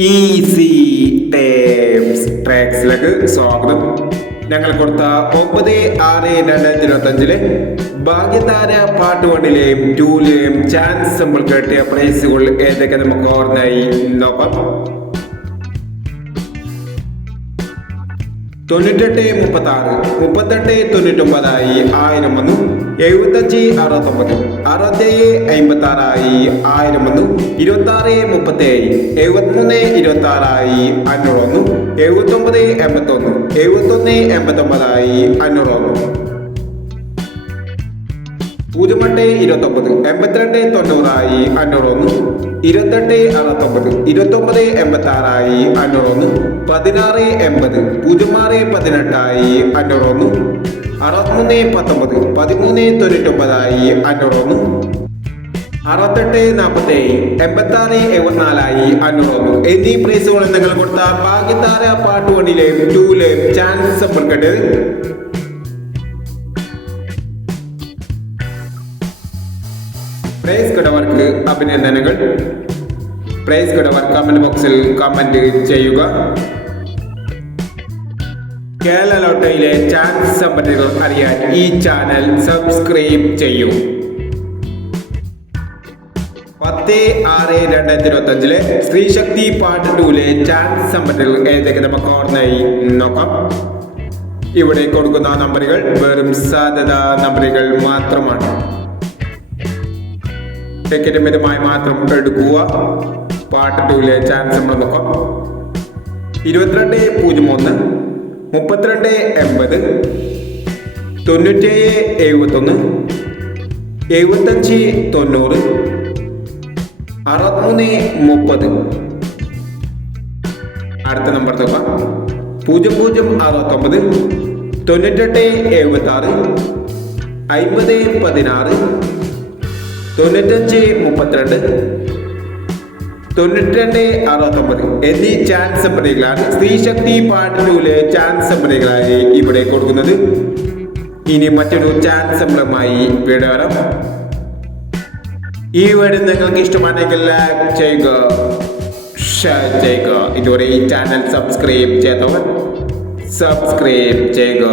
Easy tapes ട്രാക്സിലേക്ക് സ്വാഗതം. ഞങ്ങൾ കൊടുത്ത ഒമ്പത് ആറ് രണ്ടായിരത്തി ഇരുപത്തി അഞ്ചിലെ ഭാഗ്യതാര പാട്ട് വണ്ണിലെയും ടൂലെയും ചാൻസ് നമ്മൾ കേട്ടിയ പ്രൈസുകൾ ഏതൊക്കെ നമുക്ക് ഓർമ്മയായി നോക്കാം. തൊണ്ണൂറ്റെട്ട് മുപ്പത്തി ആറ് മുപ്പത്തെട്ട് തൊണ്ണൂറ്റൊമ്പതായി ആയിരം വന്നു. എഴുപത്തഞ്ച് അറുപത്തൊമ്പത് അറുപത്തേഴ് അമ്പത്തി ആറായി ആയിരം വന്നു. ഇരുപത്തി ആറ് മുപ്പത്തേഴ് എഴുപത്തിമൂന്ന് ഇരുപത്തി ആറായി അഞ്ഞൂറ് വന്നു. എഴുപത്തൊമ്പത് എൺപത്തൊന്ന് എഴുപത്തൊന്ന് എൺപത്തൊമ്പതായി അഞ്ഞൂറ് വന്നു. പൂജ്യമെട്ട് ഇരുപത്തൊമ്പത് എൺപത്തിരണ്ട് തൊണ്ണൂറായി അഞ്ഞൂറ് ഒന്ന് ഇരുപത്തെട്ട് അറുപത്തൊമ്പത് ഇരുപത്തൊമ്പത് എൺപത്തി ആറായി അഞ്ഞൂറ് ഒന്ന് പതിനാറ് എൺപത് പൂജ്യം ആറ് പതിനെട്ടായി അഞ്ഞൂറ് ഒന്ന് അറുപത്തിമൂന്ന് പത്തൊമ്പത് പതിമൂന്ന് തൊണ്ണൂറ്റൊമ്പതായി അഞ്ഞൂറ് ഒന്ന് അറുപത്തെട്ട് നാൽപ്പത്തേഴ് എൺപത്തി ആറ് എഴുപത്തിനാലായി അഞ്ഞൂറ് ഒന്ന് എന്നീ പ്രൈസുകൾ നിങ്ങൾ കൊടുത്ത ഭാഗ്യതാര വണ്ണിലെ ടൂലെയും ചാൻസ് സമ്പർക്കട്ട് പ്രൈസ് കിടവർക്ക് അഭിനന്ദനങ്ങൾ. പ്രൈസ് കിടവർ കമന്റ് ബോക്സിൽ കമന്റ് ചെയ്യുക. കേരള ലോട്ടയിലെ ചാൻസ് സമ്പത്തുകൾ അറിയാൻ ഈ ചാനൽ സബ്സ്ക്രൈബ് ചെയ്യൂ. പത്ത് ആറ് രണ്ടായിരത്തി ഇരുപത്തി അഞ്ചിലെ സ്ത്രീശക്തി പാർട്ട് ടൂലെ ചാൻസ് സമ്പത്തുകൾ ഏതൊക്കെ നമുക്ക് ഓർമ്മയായി നോക്കാം. ഇവിടെ കൊടുക്കുന്ന നമ്പറുകൾ വെറും സാധ്യത നമ്പറുകൾ മാത്രമാണ്. മിതമായി മാത്രം എടുക്കുക പാർട്ട് ടൂലെ ചാൻസ് നമ്മൾ നോക്കാം. ഇരുപത്തിരണ്ട് പൂജ്യം ഒന്ന് മുപ്പത്തിരണ്ട് എൺപത് തൊണ്ണൂറ്റേഴ് എഴുപത്തൊന്ന് എഴുപത്തഞ്ച് തൊണ്ണൂറ് അറുപത്തിമൂന്ന് മുപ്പത്. അടുത്ത നമ്പർ നോക്കാം. പൂജ്യം പൂജ്യം അറുപത്തൊമ്പത് തൊണ്ണൂറ്റെട്ട് എഴുപത്തി ആറ് അമ്പത് പതിനാറ് തൊണ്ണൂറ്റഞ്ച് മുപ്പത്തിരണ്ട്. തൊണ്ണൂറ്റിരണ്ട് അറുപത്തൊമ്പത്. എന്നീ ചാൻസ് സമ്പടികളാണ് സ്ത്രീശക്തി പാട്ടിലൂടെ ചാൻസ് പ്രതികളായി ഇവിടെ കൊടുക്കുന്നത്. ഇനി മറ്റൊരു ചാൻസ് സംബന്ധമായി വീട് ഈ വീട് നിങ്ങൾക്ക് ഇഷ്ടമാണെങ്കിൽ ലൈക്ക് ചെയ്യുക ഷെയർ ചെയ്യുക. ഇതുവരെ ഈ ചാനൽ സബ്സ്ക്രൈബ് ചെയ്തവർ സബ്സ്ക്രൈബ് ചെയ്യുക.